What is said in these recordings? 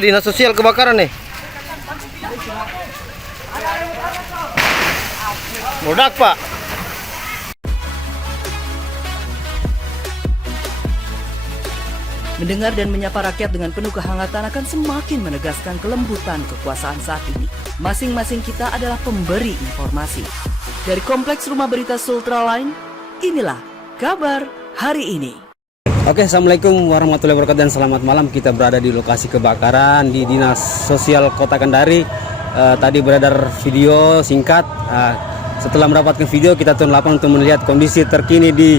dinas sosial kebakaran nih. Meledak, Pak. Mendengar dan menyapa rakyat dengan penuh kehangatan akan semakin menegaskan kelembutan kekuasaan saat ini. Masing-masing kita adalah pemberi informasi. Dari Kompleks Rumah Berita Sultraline, inilah kabar hari ini. Oke, assalamualaikum warahmatullahi wabarakatuh dan selamat malam. Kita berada di lokasi kebakaran di Dinas Sosial Kota Kendari. Tadi beredar video singkat. Setelah mendapatkan video, kita turun lapangan untuk melihat kondisi terkini di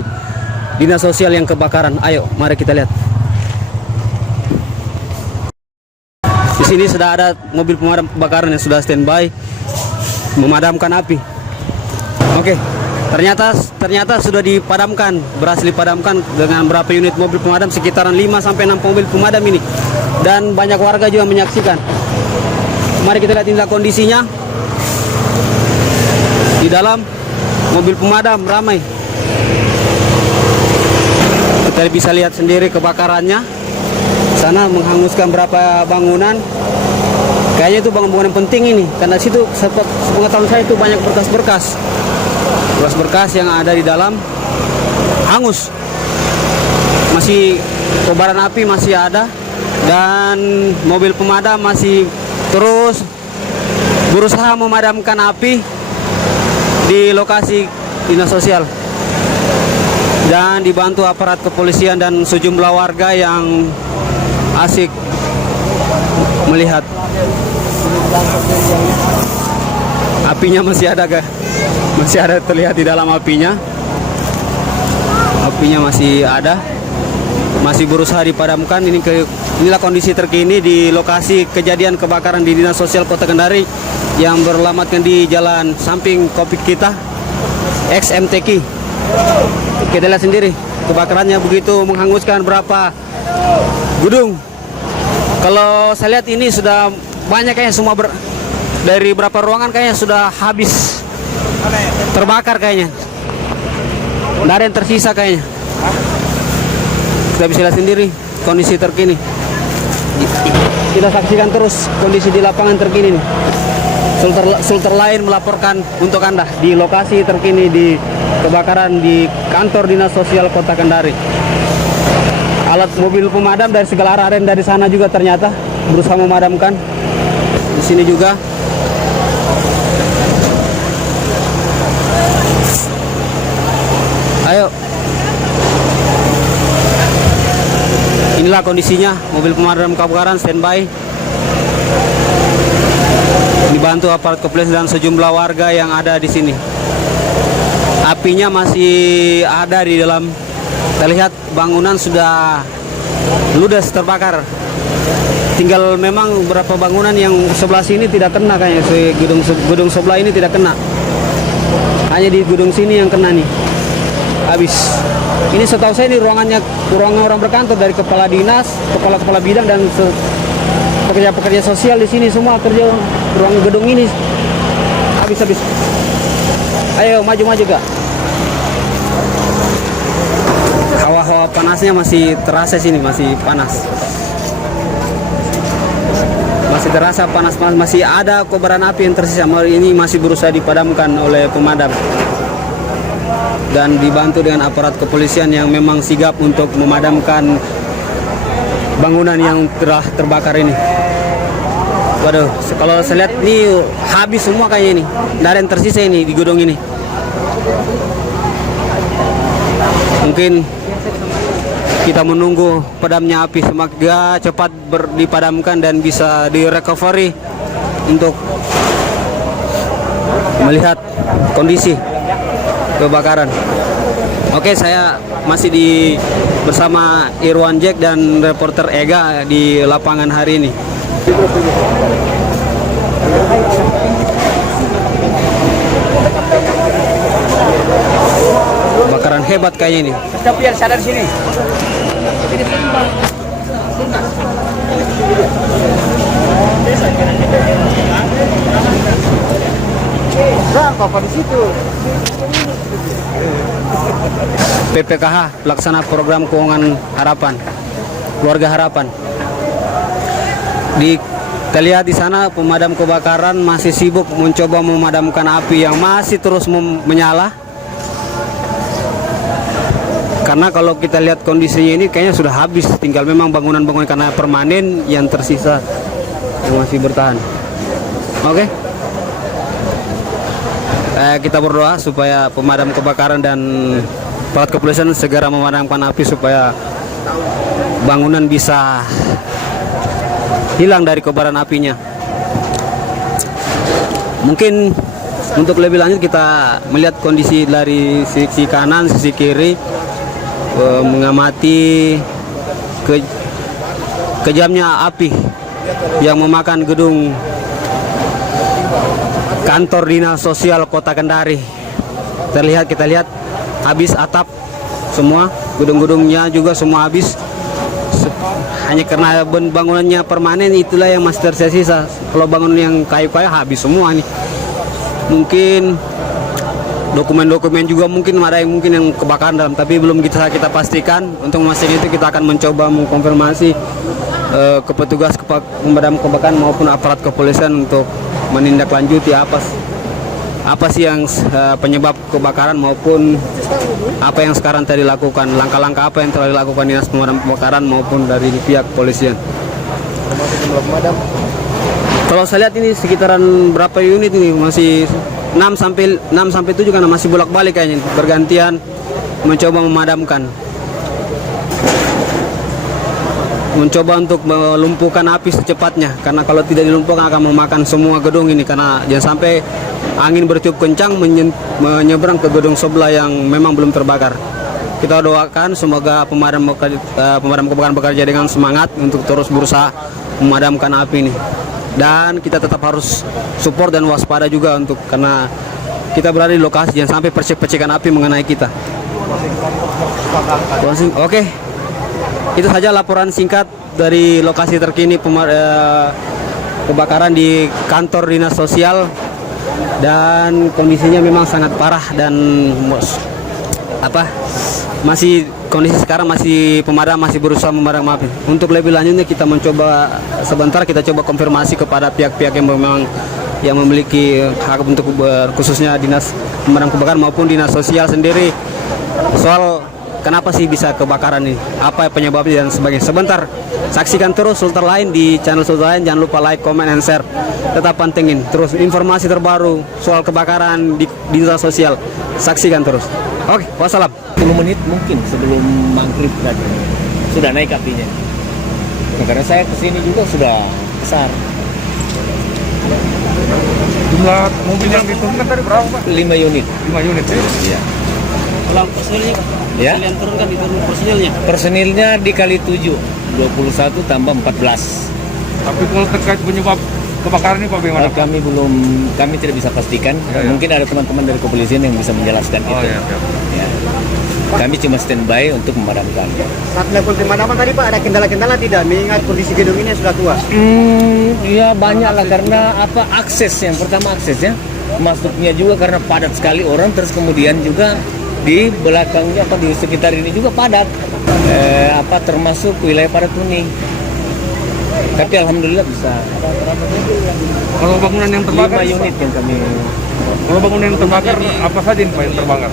Dinas Sosial yang kebakaran. Ayo, mari kita lihat. Di sini sudah ada mobil pemadam kebakaran yang sudah standby memadamkan api. Oke, ternyata sudah dipadamkan, berhasil dipadamkan dengan berapa unit mobil pemadam, sekitaran 5 sampai 6 mobil pemadam ini. Dan banyak warga juga menyaksikan. Mari kita lihat inilah kondisinya. Di dalam mobil pemadam ramai. Kita bisa lihat sendiri kebakarannya. Sana menghanguskan berapa bangunan. Kayaknya itu bangunan penting ini, karena situ sepengetahuan saya itu banyak berkas-berkas yang ada di dalam hangus. Masih kobaran api masih ada dan mobil pemadam masih terus berusaha memadamkan api di lokasi dinas sosial dan dibantu aparat kepolisian dan sejumlah warga yang asik melihat. Apinya masih ada, masih ada terlihat di dalam apinya. Apinya masih ada, masih berusaha dipadamkan. Inilah kondisi terkini di lokasi kejadian kebakaran di Dinas Sosial Kota Kendari yang beralamatkan di jalan samping Kopik kita, XMTQ. Kita lihat sendiri kebakarannya begitu menghanguskan berapa gedung. Kalau saya lihat ini sudah banyak kayaknya semua dari berapa ruangan kayaknya sudah habis terbakar kayaknya. Nggak ada yang tersisa kayaknya. Kita bisa lihat sendiri kondisi terkini. Kita saksikan terus kondisi di lapangan terkini nih. Sultraline melaporkan untuk Anda di lokasi terkini di kebakaran di kantor Dinas Sosial Kota Kendari. Alat mobil pemadam dari segala arah, dan dari sana juga ternyata berusaha memadamkan. Di sini juga. Ayo. Inilah kondisinya, mobil pemadam kebakaran standby. Dibantu aparat kepolisian dan sejumlah warga yang ada di sini. Apinya masih ada di dalam. Terlihat bangunan sudah ludes terbakar. Tinggal memang beberapa bangunan yang sebelah sini tidak kena kayaknya. Gedung sebelah ini tidak kena. Hanya di gedung sini yang kena nih. Habis. Ini setahu saya ini ruangan orang berkantor, dari kepala dinas, kepala bidang dan pekerja-pekerja sosial di sini semua kerja ruang gedung ini. Habis. Ayo maju Kak. Hawa-hawa panasnya masih terasa sini, masih panas. Masih terasa panas, masih ada kobaran api yang tersisa. Ini masih berusaha dipadamkan oleh pemadam. Dan dibantu dengan aparat kepolisian yang memang sigap untuk memadamkan bangunan yang telah terbakar ini. Waduh, kalau saya lihat ini habis semua kayaknya ini. Nggak ada yang tersisa ini di gedung ini. Mungkin kita menunggu padamnya api, semoga cepat dipadamkan dan bisa direcovery untuk melihat kondisi kebakaran. Oke, saya masih bersama Irwan Jack dan reporter Ega di lapangan hari ini. Kebakaran hebat kayaknya ini. Tapi yang sadar sini. Apa di situ? PPKH, Pelaksana Program Keuangan Harapan, Keluarga Harapan. Kita lihat di sana pemadam kebakaran masih sibuk mencoba memadamkan api yang masih terus menyala. Karena kalau kita lihat kondisinya ini kayaknya sudah habis, tinggal memang bangunan-bangunan karena permanen yang tersisa yang masih bertahan. Oke. Kita berdoa supaya pemadam kebakaran dan aparat kepolisian segera memadamkan api supaya bangunan bisa hilang dari kobaran apinya. Mungkin untuk lebih lanjut kita melihat kondisi dari sisi kanan, sisi kiri, mengamati kejamnya api yang memakan gedung kantor dinas sosial Kota Kendari. Kita lihat habis atap semua, gedung-gedungnya juga semua habis. Hanya karena bangunannya permanen, itulah yang masih tersisa. Kalau bangunan yang kayu-kayu habis semua nih. Mungkin dokumen-dokumen juga mungkin ada yang kebakaran dalam, tapi belum kita pastikan. Untuk memastikan itu kita akan mencoba mengkonfirmasi ke petugas pemadam kebakaran maupun aparat kepolisian untuk menindaklanjuti apa sih yang penyebab kebakaran maupun apa yang sekarang tadi dilakukan, langkah-langkah apa yang telah dilakukan dinas pemadam kebakaran maupun dari pihak kepolisian. Kalau saya lihat ini sekitaran berapa unit ini, masih 6 sampai 7 karena masih bolak-balik kayaknya bergantian mencoba memadamkan. Mencoba untuk melumpuhkan api secepatnya, karena kalau tidak dilumpuhkan akan memakan semua gedung ini, karena jangan sampai angin bertiup kencang menyeberang ke gedung sebelah yang memang belum terbakar. Kita doakan semoga pemadam kebakaran bekerja dengan semangat untuk terus berusaha memadamkan api ini. Dan kita tetap harus support dan waspada juga karena kita berada di lokasi, jangan sampai percik-percikan api mengenai kita. Oke. Itu saja laporan singkat dari lokasi terkini kebakaran di kantor dinas sosial, dan kondisinya memang sangat parah dan kondisi sekarang pemadam masih berusaha memadamkan api. Untuk lebih lanjutnya kita coba konfirmasi kepada pihak-pihak yang memiliki hak untuk khususnya dinas pemadam kebakaran maupun dinas sosial sendiri soal kenapa sih bisa kebakaran ini, apa penyebabnya dan sebagainya. Sebentar, saksikan terus Sultan Lain di channel Sultan Lain. Jangan lupa like, comment, and share. Tetap pantengin terus informasi terbaru soal kebakaran di dinas sosial. Saksikan terus. Oke, wassalam. 10 menit mungkin sebelum maghrib tadi sudah naik apinya. Nah, karena saya kesini juga sudah besar. Jumlah mobil yang diturunkan tadi berapa, Pak? 5 unit. 5 unit ya? Iya. Ulang personilnya, Ya. yang turunkan diturun personilnya. Personilnya dikali 7, 21 tambah 14. Tapi kalau terkait penyebab kebakaran ini Pak, bagaimana? Kami tidak bisa pastikan. Ya, ya. Mungkin ada teman-teman dari kepolisian yang bisa menjelaskan Oh itu. iya, iya. Ya. Kami cuma standby untuk memadamkan. Saat melakukan pemadaman tadi Pak, ada kendala-kendala tidak? Mengingat kondisi gedung ini sudah tua. Ya banyak lah, karena akses, yang pertama aksesnya, masuknya juga karena padat sekali orang, terus kemudian juga di belakangnya di sekitar ini juga padat, termasuk wilayah padat huni. Tapi alhamdulillah bisa. Kalau bangunan yang terbakar, 5 unit yang kami. kalau bangunan yang terbakar apa saja ini Pak yang terbakar?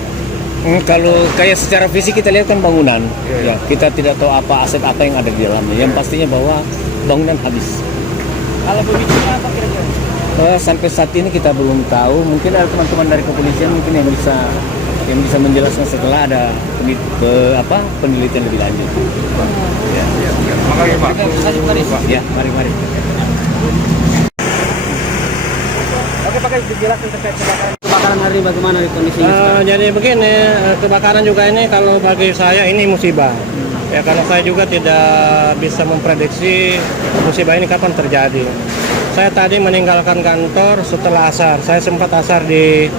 Kalau kayak secara fisik kita lihat kan bangunan, Iya. ya kita tidak tahu aset apa yang ada di dalamnya. Yang pastinya bahwa bangunan habis. Kalau pemicunya apa kira-kira? Sampai saat ini kita belum tahu. Mungkin ada teman-teman dari kepolisian mungkin yang bisa menjelaskan setelah ada penelitian lebih lanjut. Ya. Makasih Pak. Ya, mari. Oke Pak, dijelaskan terkait Kebakaran hari ini bagaimana di kondisinya sekarang? Jadi begini, kebakaran juga ini kalau bagi saya ini musibah. Ya karena saya juga tidak bisa memprediksi musibah ini kapan terjadi. Saya tadi meninggalkan kantor setelah asar. Saya sempat asar di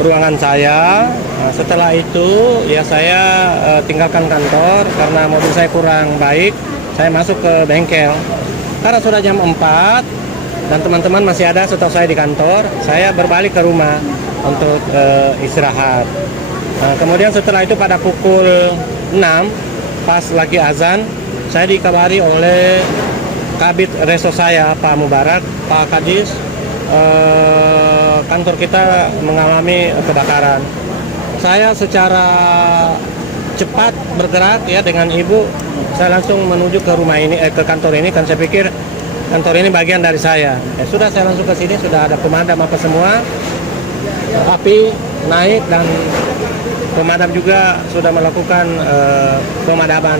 ruangan saya. Nah, setelah itu ya saya tinggalkan kantor karena mobil saya kurang baik. Saya masuk ke bengkel. Karena sudah jam 4 dan teman-teman masih ada setelah saya di kantor, saya berbalik ke rumah untuk istirahat. Nah, kemudian setelah itu pada pukul 6 pas lagi azan, saya dikabari oleh Kabid Reso saya Pak Mubarak, Pak Kadis, kantor kita mengalami kebakaran. Saya secara cepat bergerak ya dengan ibu, saya langsung menuju ke rumah ini, ke kantor ini, kan saya pikir kantor ini bagian dari saya. Ya sudah, saya langsung ke sini, sudah ada pemadam apa semua, api naik dan pemadam juga sudah melakukan pemadaman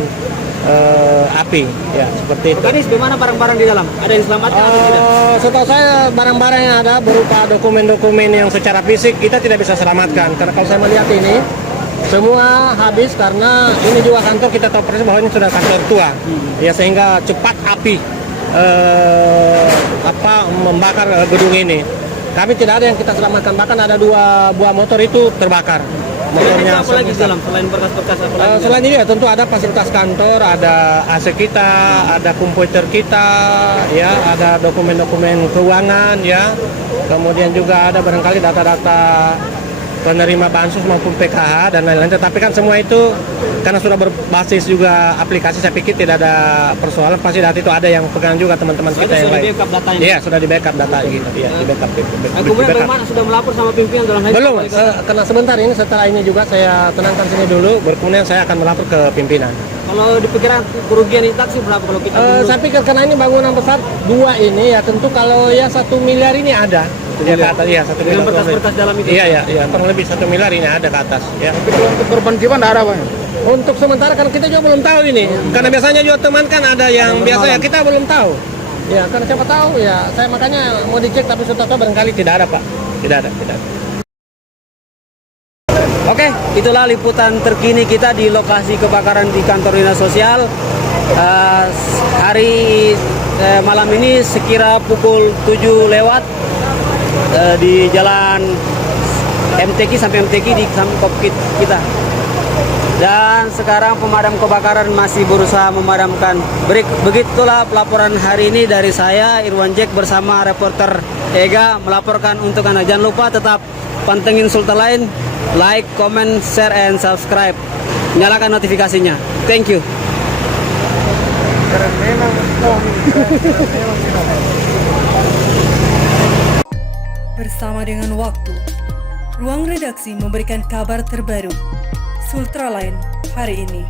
api, ya seperti itu. Kadis, bagaimana barang-barang di dalam? Ada yang diselamatkan atau tidak? Setahu saya barang-barang yang ada berupa dokumen-dokumen yang secara fisik kita tidak bisa selamatkan, karena kalau saya melihat ini semua habis karena ini juga kantor, kita tahu persis bahwa ini sudah kantor tua, ya sehingga cepat api membakar gedung ini. Tapi tidak ada yang kita selamatkan, bahkan ada 2 buah motor itu terbakar. Motornya apa lagi di dalam selain berkas-berkas apa lagi? selain itu ya tentu ada fasilitas kantor, ada AC kita, ada komputer kita, ya ada dokumen-dokumen keuangan, ya kemudian juga ada barangkali data-data penerima bansos maupun PKH dan lain-lain. Tetapi kan semua itu karena sudah berbasis juga aplikasi, saya pikir tidak ada persoalan. Pasti data itu ada yang pegang juga teman-teman kita yang lain. Sudah di backup datanya? Iya, sudah di backup data gitu. Iya, di backup. Kemudian bagaimana, sudah melapor sama pimpinan dalam hal ini? Belum, karena sebentar ini setelah ini juga saya tenangkan sini dulu, kemudian saya akan melapor ke pimpinan. Kalau diperkirakan kerugian itu taksi berapa kalau kita Saya pikir karena ini bangunan besar 2 ini ya tentu kalau ya 1 miliar ini ada. Ya ke atas, iya 1 miliar. dengan berkas-berkas dalam itu? Iya, kurang lebih 1 miliar ini ada ke atas. Ya. Tapi kalau untuk korban jiwa nggak ada, Pak? Untuk sementara kan kita juga belum tahu ini, karena biasanya juga teman kan ada yang biasa ya kita belum tahu. Ya karena siapa tahu ya, saya makanya mau dicek tapi sudah tahu barangkali tidak ada Pak, tidak ada. Oke, itulah liputan terkini kita di lokasi kebakaran di kantor dinas sosial. Malam ini sekira pukul 7 lewat di jalan MTQ sampai MTQ di samping kokpit kita. Dan sekarang pemadam kebakaran masih berusaha memadamkan. Begitulah pelaporan hari ini dari saya, Irwan Jack bersama reporter Ega melaporkan untuk Anda. Jangan lupa tetap pantengin Sultra Line, like, comment, share, and subscribe. Nyalakan notifikasinya. Thank you. Bersama dengan waktu, ruang redaksi memberikan kabar terbaru. Sultra Line hari ini.